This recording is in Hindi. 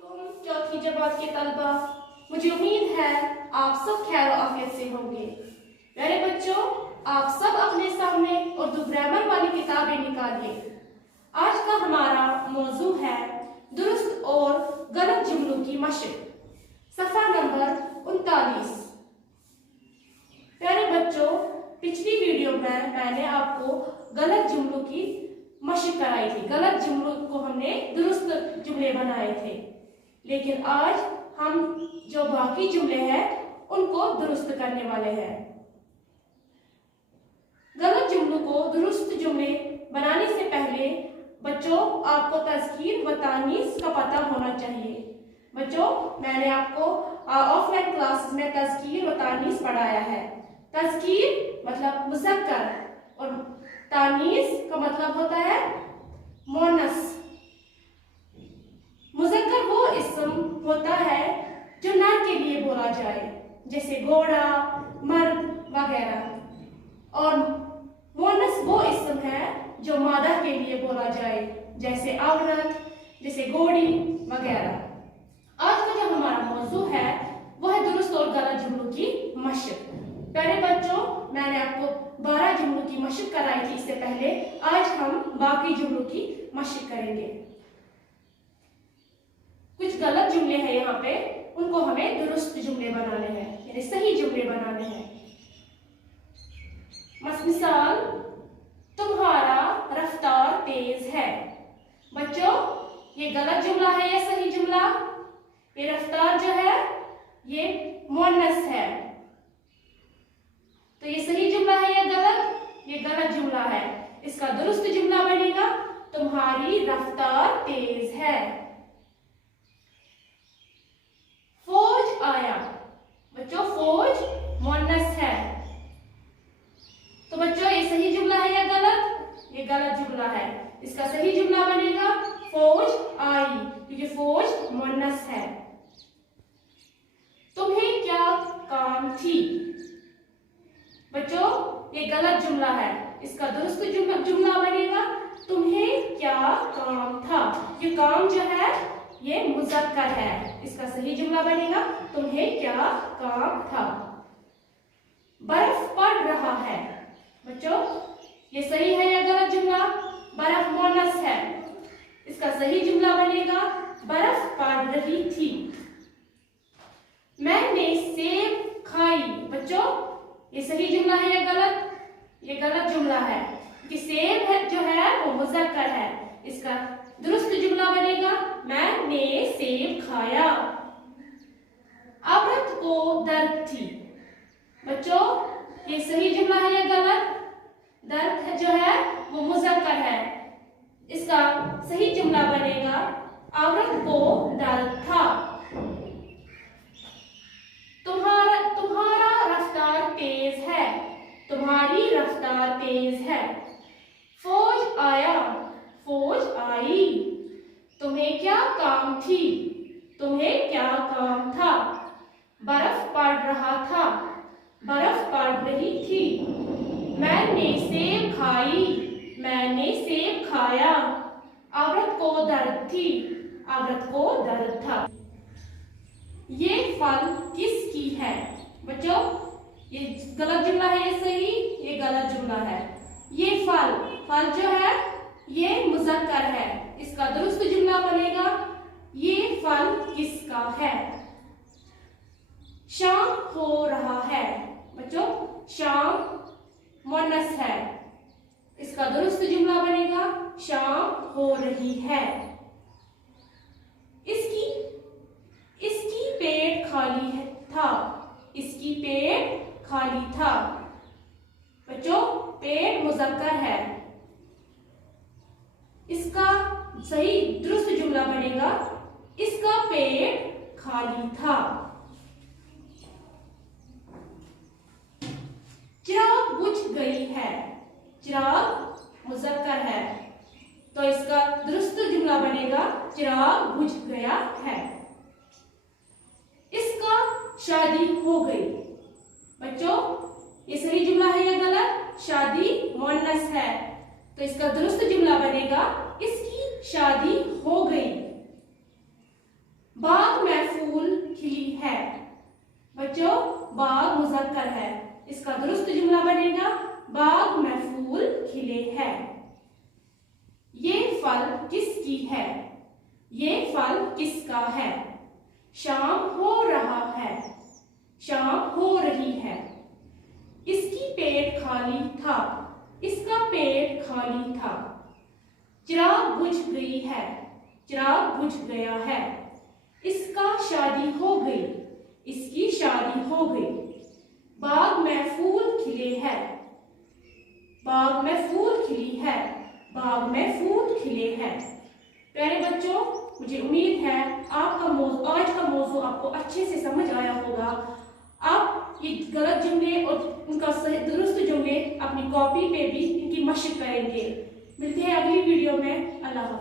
अस्सलामुअलैकुम चौथी जमात के तलबा, मुझे उम्मीद है आप सब खैर आफियत से होंगे। मेरे बच्चों, आप सब अपने सामने उर्दू ग्रामर वाली किताबें निकालिए। आज का हमारा मौजू है दुरुस्त और गलत जुमलों की मशक, सफ़ा नंबर 39। प्यारे बच्चों, पिछली वीडियो में मैंने आपको गलत जुमलों की मशक कराई थी। गलत जुमलों को हमने दुरुस्त जुमले बनाए थे, लेकिन आज हम जो बाकी जुमले हैं उनको दुरुस्त करने वाले हैं। गलत जुमलों को दुरुस्त जुमले बनाने से पहले बच्चों आपको तज़कीर व तानीस का पता होना चाहिए। बच्चों, मैंने आपको ऑफलाइन क्लास में तज़कीर व तानीस पढ़ाया है। तज़कीर मतलब मुज़क्कर और तानीस का मतलब होता है मोनस। मुज़क्कर वो इस्म होता है जो नर के लिए बोला जाए, जैसे घोड़ा, मर्द वगैरह, और मोनस वो इस्म है जो मादा के लिए बोला जाए, जैसे औरत, जैसे घोड़ी वगैरह। आज का जो हमारा मौजू है वह है दुरुस्त और गलत जुमलों की मशक। प्यारे बच्चों, मैंने आपको 12 जुमलों की मशक कराई थी इससे पहले। आज हम बाकी जुमलों की मशक करेंगे। कुछ गलत जुमले हैं यहाँ पे, उनको हमें दुरुस्त जुमले बनाने हैं, यानी सही जुमले बनाने हैं। मिसाल, तुम्हारा रफ्तार तेज है। बच्चों, ये गलत जुमला है या सही जुमला? ये रफ्तार जो है ये मुअन्नस है, तो ये सही जुमला है या गलत? ये गलत जुमला है। इसका दुरुस्त जुमला बनेगा तुम्हारी रफ्तार तेज है। फौज आया। बच्चों, फौज मुअन्नस है, तो बच्चों ये सही जुमला है या गलत? ये गलत जुमला है। इसका सही जुमला बनेगा फौज आई, क्योंकि फौज मुअन्नस है। तुम्हें क्या काम थी? बच्चों, ये गलत जुमला है। इसका दुरुस्त जुमला बनेगा तुम्हें क्या काम था। ये काम जो है ये मुज़क्कर है। इसका सही जुमला बनेगा तुम्हें क्या काम था। बर्फ पड़ रहा है। बच्चों, ये सही है या गलत जुमला? बर्फ मुअन्नस है। इसका सही जुमला बनेगा बर्फ पड़ रही थी। मैंने सेब खाई। बच्चों, ये सही जुमला है या गलत? ये गलत जुमला है, कि सेब है जो है वो मुज़क्कर है। इसका दुरुस्त जुमला बनेगा मैंने सेब खाया। औरत को दर्द थी। बच्चों, ये सही जुमला है या गलत? दर्द जो है वो मुज़क्कर है। इसका सही जुमला बनेगा औरत को दर्द था। तुम्हारा रफ्तार तेज है। तुम्हारी रफ्तार तेज है। फौज आया। फौज आई। तुम्हें क्या काम थी? तुम्हें क्या काम था। बर्फ पड़ रहा था। बर्फ पड़ रही थी। मैंने सेब खाई। मैंने सेब खाया। औरत को दर्द थी। औरत को दर्द था। ये फल किसकी है? बच्चों, ये गलत जुमला है या सही? ये गलत जुमला है। ये फल जो है ये मुज़क्कर है। इसका दुरुस्त जुमला बनेगा ये फल किसका है। शाम हो रहा है। बच्चों, शाम मुअन्नस है। इसका दुरुस्त जुमला बनेगा शाम हो रही है। इसकी पेट खाली था। इसकी पेट खाली था। बच्चों, पेट मुज़क्कर है। इसका सही दुरुस्त जुमला बनेगा इसका पेट खाली था। चिराग बुझ गई है। चिराग मुज़क्कर है, तो इसका दुरुस्त जुमला बनेगा चिराग बुझ गया है। इसका शादी हो गई। बच्चों, ये सही जुमला है या गलत? शादी मुअन्नस है, तो इसका दुरुस्त जुमला बनेगा इसकी शादी हो गई। बाग में फूल खिली है। बच्चों, बाग मुज़क्कर है, इसका दुरुस्त जुमला बनेगा बाग में फूल खिले हैं। ये फल किसकी है? ये फल किसका है? शाम हो रहा है, शाम हो रही है। इसकी पेट खाली था, इसका पेट खाली था। चिराग बुझ गई है, चिराग बुझ गया है। इसका शादी हो गई, इसकी शादी हो गई। बाग में फूल खिले हैं, बाग में फूल खिली है, बाग में फूल खिले हैं। प्यारे बच्चों, मुझे उम्मीद है आपका आज का मौजू आपको अच्छे से समझ आया होगा। आप ये गलत जुमले और उनका दुरुस्त जुमले अपनी कॉपी पे भी इनकी मशक करेंगे। मिलते हैं अगली वीडियो में। अल्लाह हाफ़िज़।